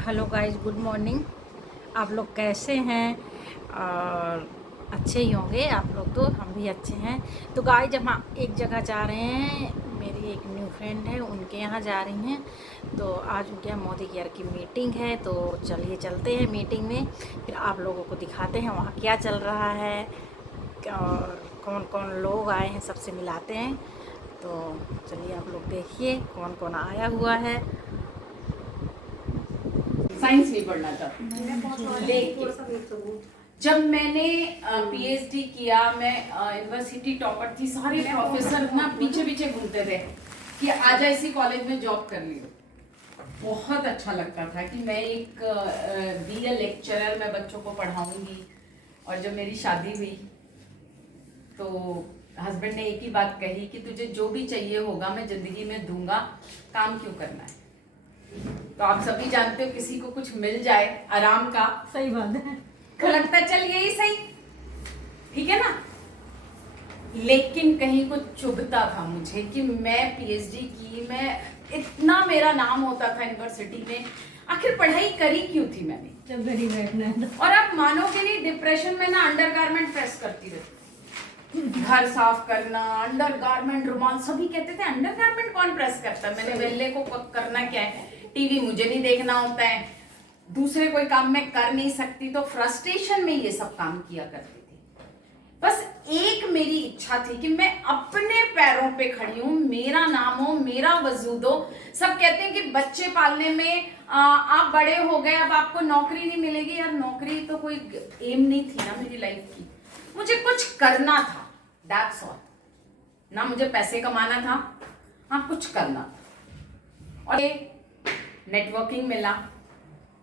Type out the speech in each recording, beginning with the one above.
Hello guys, good morning. आप लोग कैसे हैं? और अच्छे ही होंगे आप लोग, तो हम भी अच्छे हैं। तो गाइस, जब हम एक जगह जा रहे हैं, मेरी एक न्यू फ्रेंड है, उनके यहाँ जा रही हैं। तो आज उनके यहाँ मोदी केयर की मीटिंग है, तो चलिए चलते हैं मीटिंग में। फिर आप लोगों को दिखाते हैं वहाँ क्या चल रहा है और कौन कौन लोग आए हैं, सबसे मिलाते हैं। तो चलिए आप लोग देखिए कौन कौन आया हुआ है। साइंस नहीं पढ़ना चाहती, लेकिन जब मैंने पीएचडी किया, मैं यूनिवर्सिटी टॉपर थी। सारे प्रोफेसर ना पीछे पीछे घूमते थे कि आजा इसी कॉलेज में जॉब कर लियो। बहुत अच्छा लगता था कि मैं एक बी ए लेक्चरर, मैं बच्चों को पढ़ाऊंगी। और जब मेरी शादी हुई तो हस्बैंड ने एक ही बात कही कि तुझे जो भी चाहिए होगा मैं जिंदगी में दूंगा, काम क्यों करना है। तो आप सभी जानते हो, किसी को कुछ मिल जाए आराम का, सही बात है, तो लगता है चल यही सही, ठीक है ना। लेकिन कहीं कुछ चुभता था मुझे कि मैं पीएचडी की, मैं इतना मेरा नाम होता था यूनिवर्सिटी में, आखिर पढ़ाई करी क्यों थी मैंने। जब घर ही बैठना है। और आप मानोगे नहीं, डिप्रेशन में ना अंडरगारमेंट प्रेस करती रहती, घर साफ करना, अंडरगारमेंट, रुमाल। सभी कहते थे अंडरगारमेंट कौन प्रेस करता है। मैंने वेल्ले को करना क्या है, टीवी मुझे नहीं देखना होता है, दूसरे कोई काम मैं कर नहीं सकती, तो फ्रस्ट्रेशन में ये सब काम किया करती थी। बस एक मेरी इच्छा थी कि मैं अपने पैरों पे खड़ी हूं, मेरा नाम हो, मेरा वजूद हो। सब कहते हैं कि बच्चे पालने में आप बड़े हो गए, अब आपको नौकरी नहीं मिलेगी। यार नौकरी तो कोई एम नहीं थी ना मेरी लाइफ की, मुझे कुछ करना था, दैट्स ऑल। ना मुझे पैसे कमाना था, हाँ कुछ करना था। और नेटवर्किंग मिला,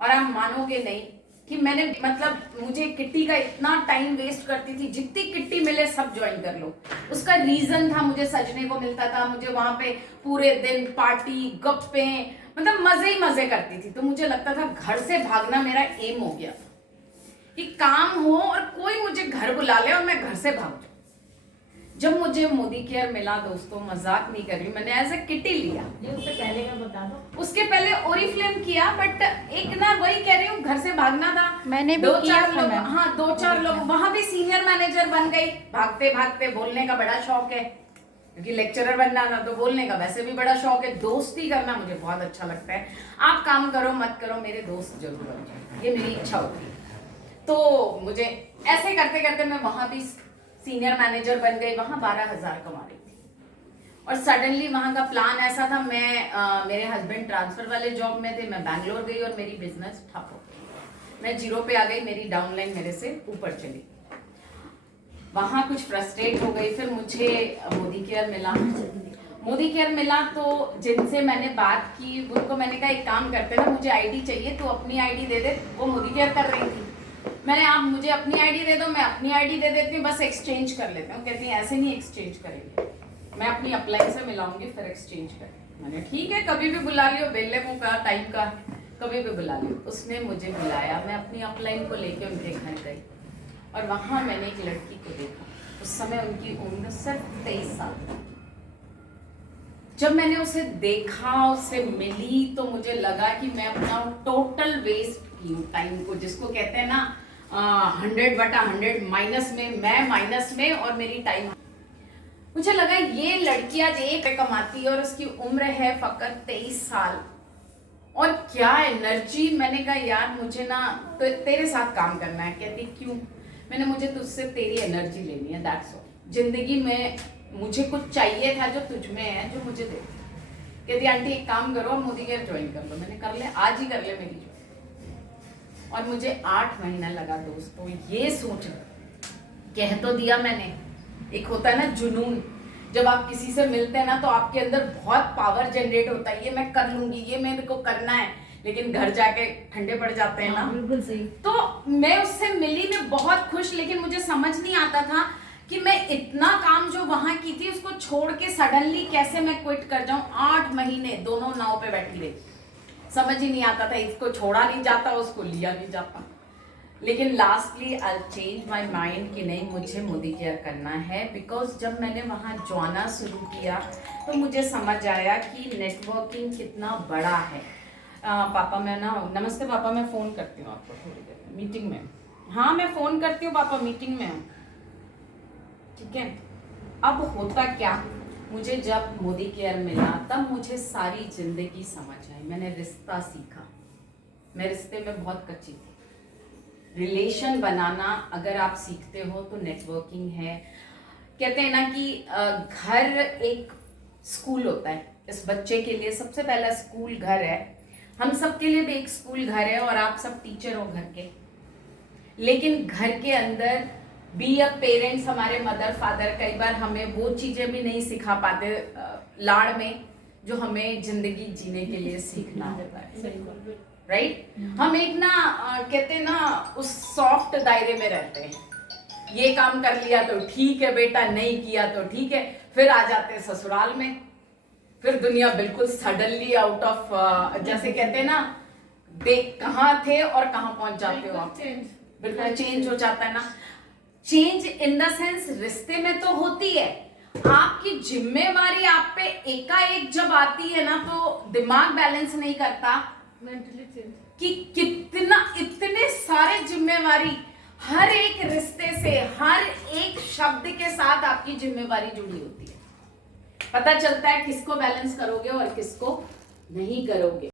और आप मानोगे नहीं कि मैंने, मतलब मुझे किट्टी का इतना टाइम वेस्ट करती थी, जितनी किट्टी मिले सब ज्वाइन कर लो। उसका रीजन था, मुझे सजने को मिलता था, मुझे वहां पे पूरे दिन पार्टी, गप्पे, मतलब मजे ही मजे करती थी। तो मुझे लगता था घर से भागना मेरा एम हो गया कि काम हो और कोई मुझे घर बुला ले और मैं घर से भाग जाऊं। जब मुझे मोदी केयर मिला दोस्तों, मजाक नहीं कर रही, मैंने एज ए किटी लिया। उससे पहले का बता दो। उसके पहले ओरिफ्लेम किया, बट एक ना वही कह रही हूँ, घर से भागना था। मैंने भी दो किया चार था लोग, मैम। हाँ 2-4 लोग, वहां भी सीनियर मैनेजर बन गई। भागते भागते, बोलने का बड़ा शौक है क्योंकि लेक्चरर बनना था, तो बोलने का वैसे भी बड़ा शौक है। दोस्ती करना मुझे बहुत अच्छा लगता है। आप काम करो मत करो, मेरे दोस्त जरूर बन जाए, ये मेरी इच्छा होती है। तो मुझे ऐसे करते करते मैं वहां भी सीनियर मैनेजर बन गई, वहां 12,000 कमा रही थी। और सडनली वहां का प्लान ऐसा था, मैं मेरे हस्बैंड ट्रांसफर वाले जॉब में थे, मैं बैंगलोर गई और मेरी बिजनेस ठप हो गई। मैं जीरो पे आ गई, मेरी डाउनलाइन मेरे से ऊपर चली। वहां कुछ फ्रस्ट्रेट हो गई। फिर मुझे मोदी केयर मिला। मोदी केयर मिला तो जिनसे मैंने बात की, उनको मैंने कहा एक काम करते ना, मुझे आईडी चाहिए, तो अपनी आईडी दे दे। वो मोदी केयर कर रही थी, मैंने, आप मुझे अपनी आईडी दे दो, मैं अपनी आईडी दे देती हूँ, बस एक्सचेंज कर लेते हैं। कहती है ऐसे नहीं एक्सचेंज करेंगे, मैं अपनी अपलाइन से मिलाऊंगी फिर एक्सचेंज करेंगे। मैंने ठीक है, कभी भी बुला लियो, बेले को का टाइम का, कभी भी बुला लियो। उसने मुझे बुलाया, मैं अपनी अपलाइन को लेके उनके घर गई और वहां मैंने एक लड़की को देखा। उस समय उनकी उम्र सिर्फ 23 साल थी। जब मैंने उसे देखा, उससे मिली, तो मुझे लगा कि मैं अपना टोटल वेस्ट की हूँ टाइम को, जिसको कहते हैं ना 100/100 माइनस में, मैं माइनस में और मेरी टाइम। मुझे लगा ये लड़की आज एक कमाती है और उसकी उम्र है फकत 23 साल, और क्या एनर्जी। मैंने कहा यार मुझे ना तो तेरे साथ काम करना है। कहती क्यों? मैंने, मुझे तुझसे तेरी एनर्जी लेनी है, दैट्स ऑल। जिंदगी में मुझे कुछ चाहिए था जो तुझ में है, जो मुझे दे। कहती आंटी एक काम करो, आप मोदी केयर ज्वाइन कर लो। मैंने कर ले, आज ही कर ले मेरी ज्वाइन। और मुझे 8 महीना लगा दोस्तों ये सोच, कह तो दिया मैंने। एक होता है ना जुनून, जब आप किसी से मिलते हैं ना तो आपके अंदर बहुत पावर जनरेट होता है, ये मैं कर लूंगी, ये मेरे को करना है, लेकिन घर जाके ठंडे पड़ जाते हैं ना। बिल्कुल सही। तो मैं उससे मिली, मैं बहुत खुश, लेकिन मुझे समझ नहीं आता था कि मैं इतना काम जो वहां की थी उसको छोड़ के सडनली कैसे मैं क्विट कर जाऊं। 8 महीने दोनों नाव पे बैठी रही, समझ ही नहीं आता था, इसको छोड़ा नहीं जाता, उसको लिया नहीं जाता। लेकिन lastly I change my mind कि नहीं, मुझे मोदी केयर करना है। बिकॉज जब मैंने वहाँ जाना शुरू किया तो मुझे समझ आया कि नेटवर्किंग कितना बड़ा है। पापा मैं ना, नमस्ते पापा, मैं फोन करती हूँ आपको थोड़ी देर में, मीटिंग में। हाँ मैं फोन करती हूँ पापा, मीटिंग में हूँ। ठीक है। अब होता क्या, मुझे जब मोदी केयर मिला तब मुझे सारी जिंदगी समझ आई, मैंने रिश्ता सीखा। मैं रिश्ते में बहुत कच्ची थी। रिलेशन बनाना अगर आप सीखते हो तो नेटवर्किंग है। कहते हैं ना कि घर एक स्कूल होता है, इस बच्चे के लिए सबसे पहला स्कूल घर है। हम सब के लिए भी एक स्कूल घर है और आप सब टीचर हो घर के। लेकिन घर के अंदर बी अ पेरेंट्स, हमारे मदर फादर कई बार हमें वो चीजें भी नहीं सिखा पाते लाड़ में, जो हमें जिंदगी जीने के लिए सीखना होता है। राइट। हम एक ना कहते हैं ना उस सॉफ्ट दायरे में रहते हैं, ये काम कर लिया तो ठीक है बेटा, नहीं किया तो ठीक है। फिर आ जाते हैं ससुराल में, फिर दुनिया बिल्कुल सडनली आउट ऑफ, जैसे कहते हैं ना, देख कहाँ थे और कहाँ पहुंच जाते हो आप, बिल्कुल चेंज हो जाता है ना। चेंज इन द सेंस रिश्ते में तो होती है, आपकी जिम्मेवारी आप पे एकाएक जब आती है ना तो दिमाग बैलेंस नहीं करता मेंटली चेंज कि कितना, इतने सारे जिम्मेवारी, हर एक रिश्ते से, हर एक शब्द के साथ आपकी जिम्मेवारी जुड़ी होती है। पता चलता है किसको बैलेंस करोगे और किसको नहीं करोगे।